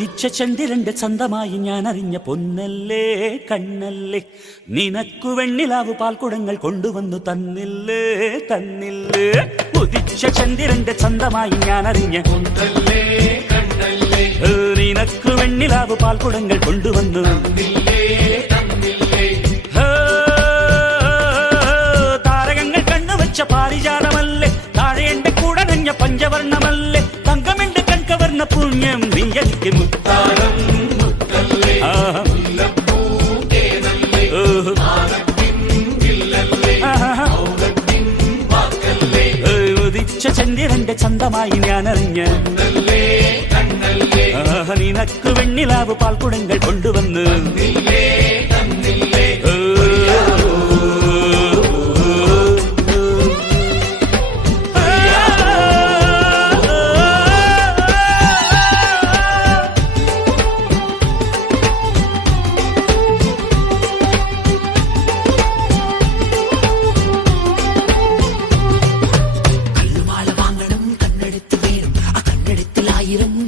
ഉദിച്ച ചന്ദ്രന്റെ ചന്തമായി ഞാൻ അറിഞ്ഞ പൊന്നല്ലേ കണ്ണല്ലേ, നിനക്കു വെണ്ണിലാവ് പാൽക്കുടങ്ങൾ കൊണ്ടുവന്നു തന്നില്ലേ തന്നില്ലേ. ഉദിച്ച ചന്ദ്രന്റെ ചന്തമായി ഞാൻ അറിഞ്ഞ പൊന്നല്ലേ കണ്ണല്ലേ, നിനക്കു വെണ്ണിലാവ് പാൽക്കുടങ്ങൾ കൊണ്ടുവന്നു തന്നില്ലേ തന്നില്ലേ. താരകങ്ങൾ കണ്ണുവച്ച പാരിജാതമല്ലേ, താഴെ എന്റെ കൂടെ നഞ്ഞ പഞ്ചവർണ്ണമല്ലേ, തങ്കമെന്റെ കൺകവർണ്ണ പുണ്യം നീ എനിക്ക് മുത്താരം മുത്തല്ലേ മുല്ലപ്പൂതേനല്ലേ, മാനത്തിൻ വില്ലല്ലേ മൗനത്തിൻ വാക്കല്ലേ. ഉദിച്ച ചന്ദ്രന്റെ ചന്തമായി ഞാൻ അറിഞ്ഞ പൊന്നല്ലേ കണ്ണല്ലേ, നിനക്ക് വെണ്ണിലാവ് പാൽക്കുടങ്ങൾ കൊണ്ടുവന്ന് തന്നില്ലേ തന്നില്ലേ.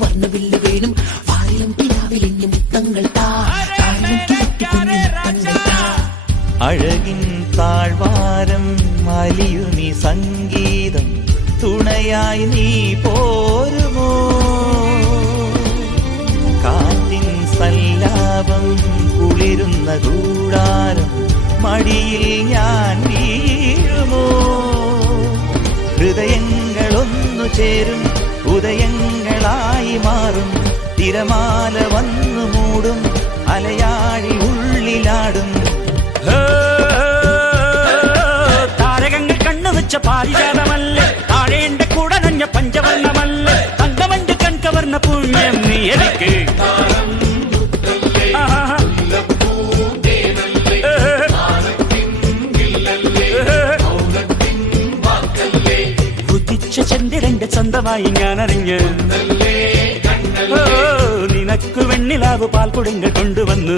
വർണ്ണവില്ല് വേണം വായിലും പിന്നാവിലിഞ്ഞ മുത്തങ്ങൾ അഴകിൻ താഴ്വാരം അലിയുമി സംഗീതം തുണയായി നീ പോരുമോ, കാറ്റിൻ സല്ലാപം കുളിരുന്ന കൂടാരം മടിയിൽ ഞാൻ വീഴുമോ. ഹൃദയങ്ങളൊന്നു ചേരും ഉദയങ്ങളായി മാറും, തിരമാല വന്നു മൂടും അലയാഴി ഉള്ളിലാടും. താരകങ്ങൾ കണ്ണുവച്ച പാരിജാതമല്ലേ, താഴെ എന്റെ കൂടെ നഞ്ഞ പഞ്ചവർണ്ണമല്ലേ, തങ്കമന്റെ കൺകവർണ്ണ പുണ്യം നീ എനിക്ക്. ഉദിച്ച ചന്ദ്രന്റെ ചന്തമായി ഞാൻ അറിഞ്ഞ് കണ്ണല്ലേ നിനക്ക് വെണ്ണിലാവ് പാൽക്കുടങ്ങൾ കൊണ്ടുവന്നു.